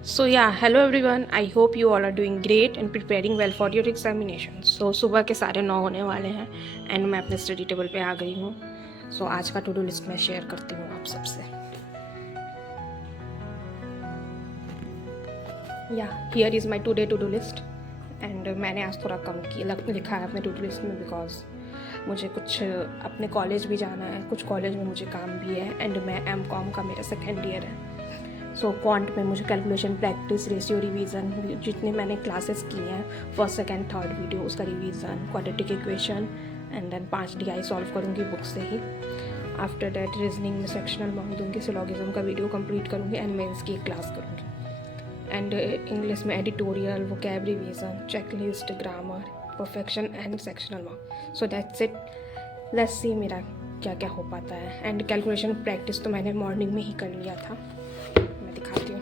So yeah, hello everyone. I hope you all are doing great and preparing well for your examination. So सुबह के 9:30 होने वाले हैं and मैं अपने स्टडी टेबल पे आ गई हूँ. सो आज का टू डू लिस्ट मैं शेयर करती हूँ आप सबसे. या here is my today to do list and मैंने आज थोड़ा कम लिखा है अपने टू डू लिस्ट में बिकॉज मुझे कुछ अपने कॉलेज भी जाना है, कुछ कॉलेज में मुझे काम भी है एंड मैं M.Com का मेरा सेकेंड ईयर है. सो क्वांट में मुझे कैलकुलेशन प्रैक्टिस रेशियो रिवीजन जितने मैंने क्लासेस किए हैं फर्स्ट सेकंड थर्ड वीडियो उसका revision quadratic equation and then 5 DI solve करूँगी बुक से ही. आफ्टर दैट रीजनिंग में सेक्शनल मार्क दूँगी, सिलोगिज्म का वीडियो कंप्लीट करूँगी एंड मेंस की एक क्लास करूँगी. एंड इंग्लिश में editorial vocab revision checklist grammar perfection and sectional mark. So that's it. Let's see मेरा क्या क्या हो पाता है. एंड कैलकुलेशन प्रैक्टिस तो मैंने मॉर्निंग में ही कर लिया था, मैं दिखाती हूँ.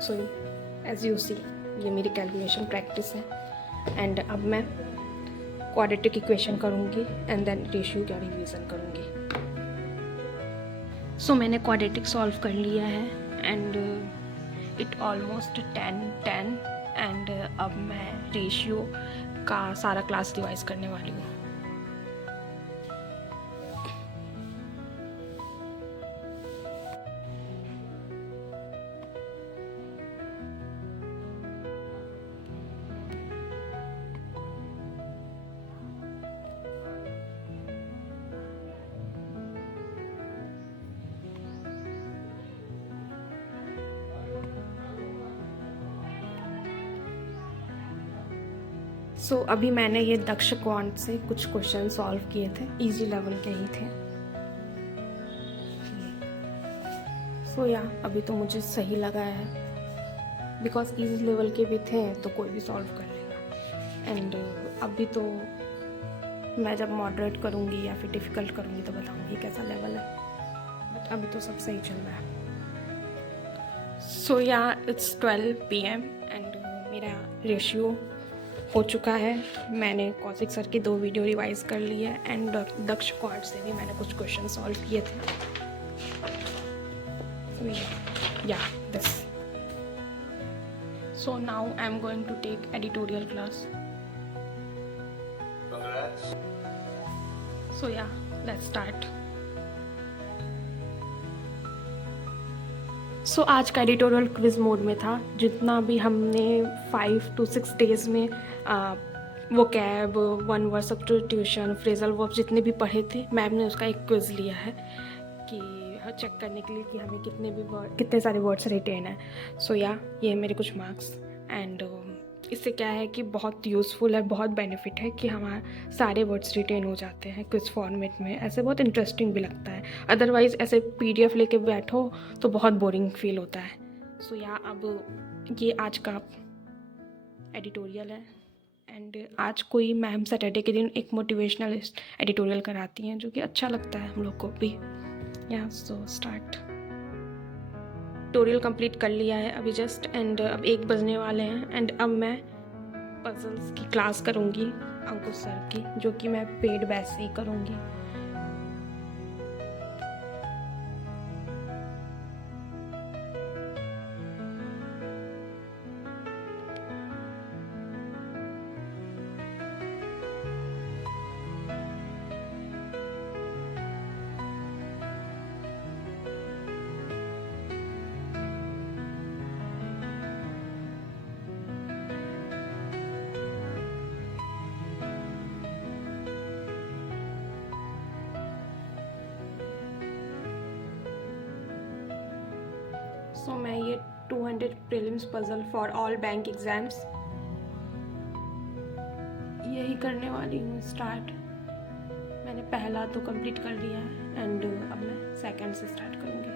सो एज यू सी ये मेरी कैलकुलेशन प्रैक्टिस है एंड अब मैं क्वाड्रेटिक इक्वेशन करूँगी एंड देन रेशियो का रिवीजन करूँगी. सो मैंने क्वाड्रेटिक सॉल्व कर लिया है एंड इट ऑलमोस्ट 10 एंड अब मैं रेशियो का सारा क्लास रिवाइज करने वाली हूँ. सो अभी मैंने ये दक्ष क्वांट से कुछ क्वेश्चन सॉल्व किए थे, इजी लेवल के ही थे. सो या अभी तो मुझे सही लगा है बिकॉज इजी लेवल के भी थे तो कोई भी सॉल्व कर लेगा. एंड अभी तो मैं जब मॉडरेट करूँगी या फिर डिफ़िकल्ट करूँगी तो बताऊँगी कैसा लेवल है, बट अभी तो सब सही चल रहा है. सो या इट्स 12 PM एंड मेरा रेशियो हो चुका है. मैंने कौशिक सर की 2 वीडियो रिवाइज कर ली है एंड दक्ष क्वांट से भी मैंने कुछ क्वेश्चन सॉल्व किए थे. Yeah this. So now I am going to take editorial class. So yeah let's start. सो आज का एडिटोरियल क्विज मोड में था. जितना भी हमने 5 to 6 डेज में वो cab 1 word substitution phrasal verb जितने भी पढ़े थे मैम ने उसका एक क्विज लिया है कि चेक करने के लिए कि हमें कितने सारे वर्ड्स रिटेन है. सो या ये मेरे कुछ मार्क्स एंड इससे क्या है कि बहुत यूज़फुल है, बहुत बेनिफिट है कि हमारे सारे वर्ड्स रिटेन हो जाते हैं क्विज फॉर्मेट में. ऐसे बहुत इंटरेस्टिंग भी लगता है, अदरवाइज़ ऐसे PDF लेके बैठो तो बहुत बोरिंग फील होता है. सो या अब ये आज का एडिटोरियल है एंड आज कोई मैम सैटरडे के दिन एक मोटिवेशनल एडिटोरियल कराती हैं जो कि अच्छा लगता है हम लोग को भी. या सो स्टार्ट. ट्यूटोरियल कंप्लीट कर लिया है अभी जस्ट एंड अब 1 बजने वाले हैं एंड अब मैं पजल्स की क्लास करूँगी अंकुश सर की, जो कि मैं पेड बैच से ही करूँगी. सो मैं ये 200 prelims puzzle for all bank exams यही करने वाली हूँ स्टार्ट. मैंने पहला तो कंप्लीट कर लिया है एंड अब मैं सेकंड से स्टार्ट करूँगी.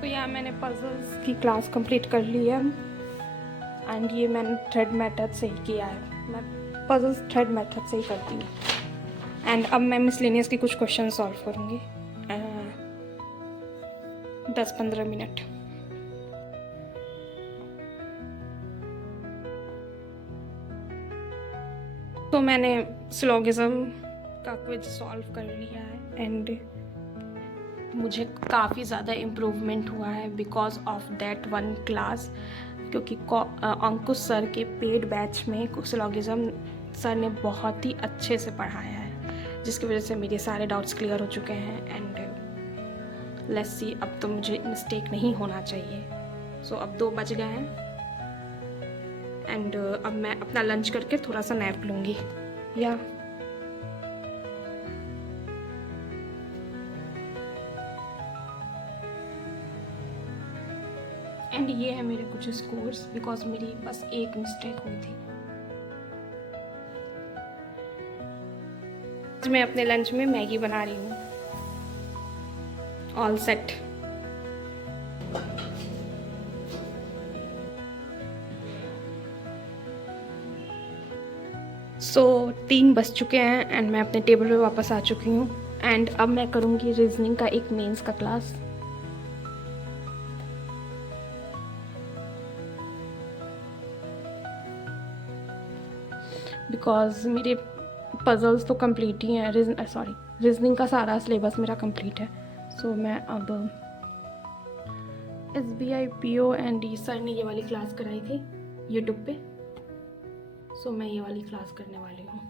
तो यहाँ मैंने पजल्स की क्लास कंप्लीट कर ली है एंड ये मैंने थ्रेड मेथड से ही किया है. मैं पजल्स थ्रेड मेथड से ही करती हूँ एंड अब मैं मिसलेनियस की कुछ क्वेश्चन सॉल्व करूँगी 10-15 मिनट. तो मैंने सिलोगिज्म का क्विज सॉल्व कर लिया है एंड मुझे काफ़ी ज़्यादा इम्प्रूवमेंट हुआ है because of that one class, क्योंकि अंकुश सर के पेड बैच में सिलोगिज्म सर ने बहुत ही अच्छे से पढ़ाया है, जिसकी वजह से मेरे सारे डाउट्स क्लियर हो चुके हैं एंड लेट्स सी, अब तो मुझे मिस्टेक नहीं होना चाहिए। सो अब 2 बज गए हैं एंड अब मैं अपना लंच करके थोड़ा सा नैप लूँगी या एंड ये है मेरे कुछ स्कोर्स बिकॉज मेरी बस एक मिस्टेक हुई थी। मैं अपने लंच में मैगी बना रही हूँ। All set. सो 3 बज चुके हैं एंड मैं अपने टेबल पे वापस आ चुकी हूँ एंड अब मैं करूँगी रीजनिंग का एक मेंस का क्लास। बिकॉज मेरे पजल्स तो कंप्लीट ही हैं, रीजनिंग का सारा सिलेबस मेरा कंप्लीट है। सो मैं अब SBI PO एंड सर ने ये वाली क्लास कराई थी यूट्यूब पे, सो मैं ये वाली क्लास करने वाली हूँ।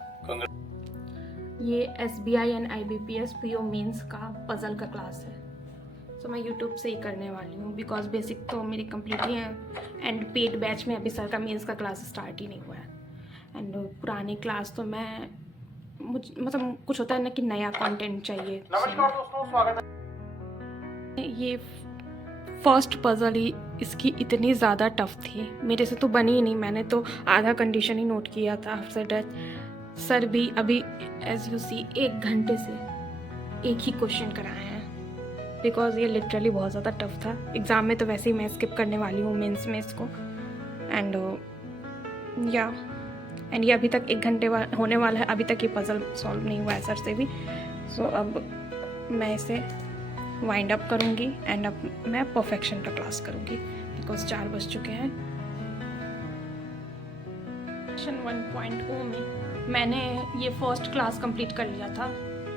ये SBI and IBPS PO mains का पजल का क्लास है, सो मैं यूट्यूब से ही करने वाली हूँ बिकॉज बेसिक तो मेरी कंप्लीट ही है एंड पेड बैच में अभी सर का मेंस का क्लास स्टार्ट ही नहीं हुआ है। एंड पुरानी क्लास तो मैं मतलब कुछ होता है ना कि नया कंटेंट चाहिए। नमस्कार दोस्तों, स्वागत है। ये फर्स्ट पजल ही इसकी इतनी ज़्यादा टफ थी, मेरे से तो बनी ही नहीं। मैंने तो आधा कंडीशन ही नोट किया था आफ्टर दैट सर भी अभी एज यू सी 1 घंटे से एक ही क्वेश्चन कराए हैं बिकॉज ये लिटरली बहुत ज़्यादा टफ था। एग्ज़ाम में तो वैसे ही मैं स्किप करने वाली हूँ मेंस में इसको एंड ये अभी तक 1 घंटे होने वाला है, अभी तक ये पजल सॉल्व नहीं हुआ है सर से भी। सो अब मैं इसे वाइंड अप करूँगी एंड अब मैं परफेक्शन का क्लास करूँगी बिकॉज 4 बज चुके हैं। सेक्शन 1.0 में मैंने ये फर्स्ट क्लास कंप्लीट कर लिया था,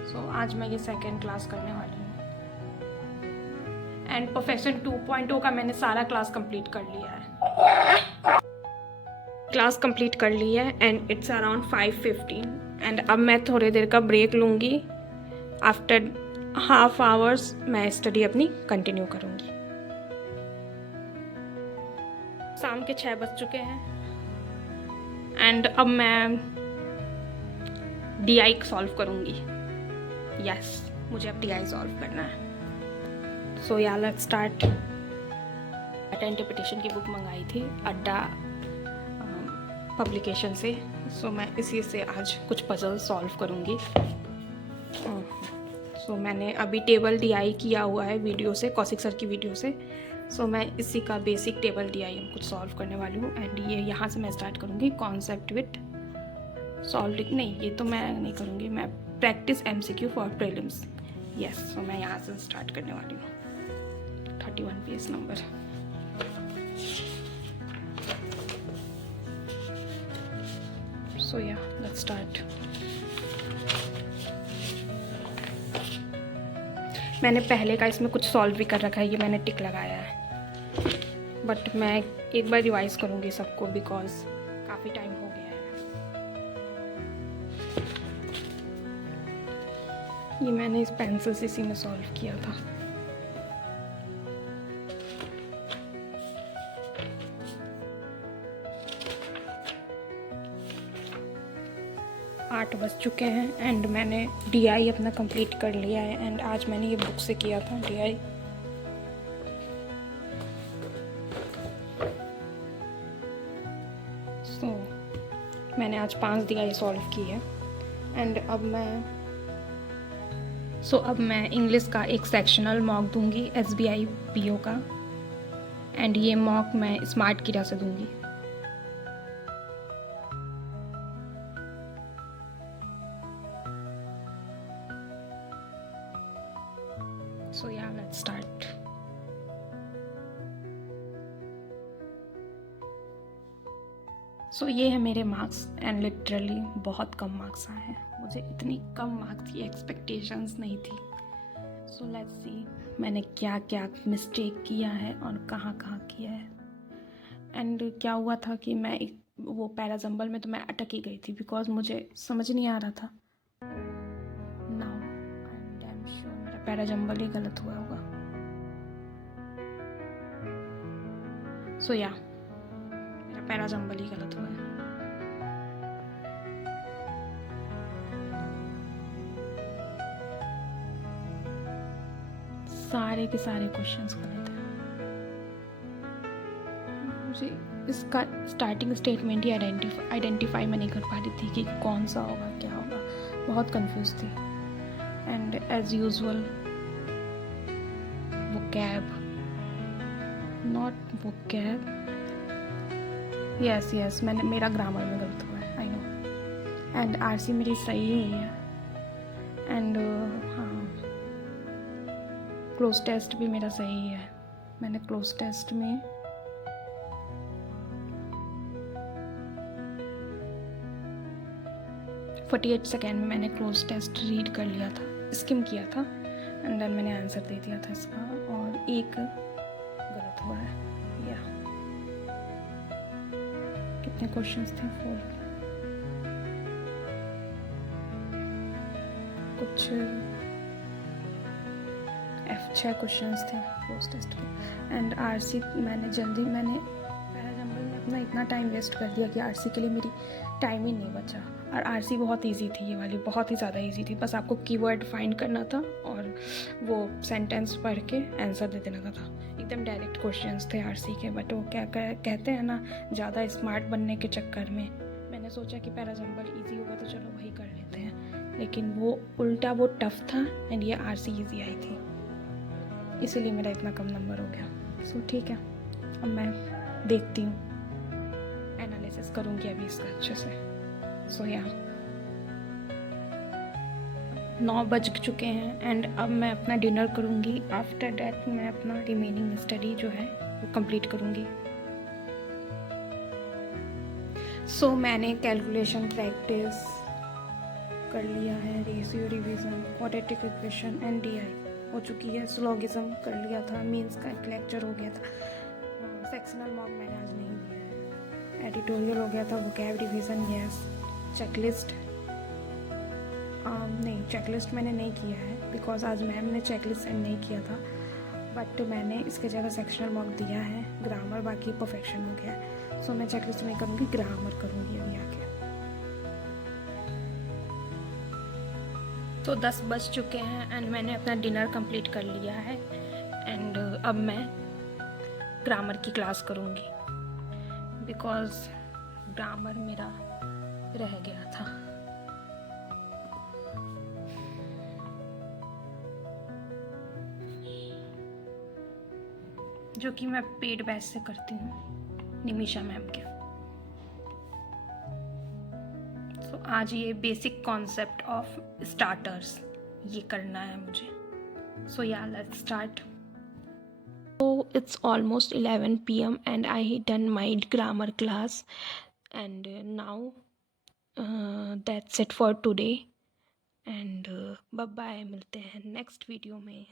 सो आज मैं ये सेकेंड क्लास करने वाली हूँ एंड परफेक्शन 2.0 का मैंने सारा क्लास कंप्लीट कर लिया है। क्लास कंप्लीट कर ली है एंड इट्स अराउंड 5:15 एंड अब मैं थोड़ी देर का ब्रेक लूँगी। आफ्टर हाफ आवर्स मैं स्टडी अपनी कंटिन्यू करूँगी। शाम के 6 बज चुके हैं एंड अब मैं DI सॉल्व करूँगी। यस, मुझे अब DI सॉल्व करना है। सो या लेट्स स्टार्ट। इंटरप्रिटेशन की बुक मंगाई थी अड्डा पब्लिकेशन से, सो मैं इसी से आज कुछ पजल सॉल्व करूँगी। सो मैंने अभी टेबल DI किया हुआ है वीडियो से, कौशिक सर की वीडियो से। सो मैं इसी का बेसिक टेबल DI कुछ सॉल्व करने वाली हूँ एंड ये यहाँ से मैं स्टार्ट करूँगी। कॉन्सेप्ट विथ सॉल्विंग नहीं, ये तो मैं नहीं करूँगी, मैं practice MCQ for prelims. Yes, so मैं यहाँ से स्टार्ट करने वाली हूँ। 31 page number. So yeah, let's start. मैंने पहले का इसमें कुछ सॉल्व भी कर रखा है, ये मैंने टिक लगाया है, बट मैं एक बार रिवाइज करूँगी सबको बिकॉज काफ़ी टाइम हो गया है। ये मैंने इस पेंसिल से इसी में सॉल्व किया था। आठ बज चुके हैं एंड मैंने DI अपना कंप्लीट कर लिया है एंड आज मैंने ये बुक से किया था DI। सो मैंने आज 5 DI सॉल्व की है एंड अब मैं इंग्लिश का एक सेक्शनल मॉक दूंगी SBI PO का एंड ये मॉक मैं स्मार्ट किरा से दूंगी। So yeah, let's start. सो ये है मेरे मार्क्स एंड लिटरली बहुत कम मार्क्स आए हैं। मुझे इतनी कम मार्क्स की एक्सपेक्टेशंस नहीं थी। सो लेट्स सी मैंने क्या क्या मिस्टेक किया है और कहाँ कहाँ किया है। एंड क्या हुआ था कि मैं वो पैराजम्बल में तो मैं अटक ही गई थी बिकॉज मुझे समझ नहीं आ रहा था। Now I am damn sure मेरा पैराजम्बल ही गलत हुआ होगा। सो या मेरा पैराजम्बल ही गलत हुआ है। सारे के सारे क्वेश्चंस गलत हैं। मुझे इसका स्टार्टिंग स्टेटमेंट ही आइडेंटिफाई मैं नहीं कर पा रही थी कि कौन सा होगा क्या होगा। बहुत कंफ्यूज थी। And as usual vocab not vocab yes मैंने मेरा ग्रामर में गलत हुआ है आई नो। एंड आरसी मेरी सही हुई है। एंड हाँ क्लोज टेस्ट भी मेरा सही है। मैंने क्लोज टेस्ट में 48 सेकेंड में मैंने क्लोज टेस्ट रीड कर लिया था, स्किम किया था एंड देन मैंने आंसर दे दिया था इसका। और एक गलत हुआ है या कितने क्वेश्चंस थे 4 कुछ 6 क्वेश्चंस थे क्लोज टेस्ट के। एंड आरसी मैंने पैराजम्बल में अपना इतना टाइम वेस्ट कर दिया कि आरसी के लिए मेरी टाइम ही नहीं बचा। और आरसी बहुत इजी थी, ये वाली बहुत ही ज़्यादा इजी थी। बस आपको कीवर्ड फाइंड करना था और वो सेंटेंस पढ़ के आंसर दे देना था। एकदम डायरेक्ट क्वेश्चंस थे आरसी के। बट वो क्या कहते हैं ना, ज़्यादा स्मार्ट बनने के चक्कर में मैंने सोचा कि पैराजम्बल इजी होगा तो चलो वही कर लेते हैं, लेकिन वो उल्टा वो टफ था एंड ये आरसी इजी आई थी, इसीलिए मेरा इतना कम नंबर हो गया। सो ठीक है, अब मैं देखती हूँ, एनालिसिस करूँगी अभी इसका अच्छे से। सो या 9 बज चुके हैं एंड अब मैं अपना डिनर करूँगी। आफ्टर डैट मैं अपना रिमेनिंग स्टडी जो है वो कंप्लीट करूँगी। सो मैंने कैलकुलेशन प्रैक्टिस कर लिया है, ratio revision, quadratic equation and DI हो चुकी है, स्लोगिज्म कर लिया था, मीन्स का एक लेक्चर हो गया था, सेक्शनल मॉक मैंने आज नहीं दिया है, एडिटोरियल हो गया था, वोकैब रिवीजन यस, चेकलिस्ट नहीं चेकलिस्ट मैंने नहीं किया है बिकॉज आज मैम ने चेकलिस्ट सेंड नहीं किया था। बट मैंने इसके जगह सेक्शनल मॉक दिया है, ग्रामर बाकी परफेक्शन हो गया है। सो मैं चेकलिस्ट नहीं करूँगी, ग्रामर करूँगी अभी आके। तो 10 बज चुके हैं एंड मैंने अपना डिनर कंप्लीट कर लिया है एंड अब मैं ग्रामर की क्लास करूँगी बिकॉज ग्रामर मेरा रह गया था। जो कि मैं पेड बैच से करती हूँ निमिषा मैम के। तो आज ये बेसिक कॉन्सेप्ट ऑफ स्टार्टर्स ये करना है मुझे। सो yeah let's start. So it's almost 11 p.m. and I done my grammar class and now that's it for today and bye bye, मिलते हैं नेक्स्ट वीडियो में।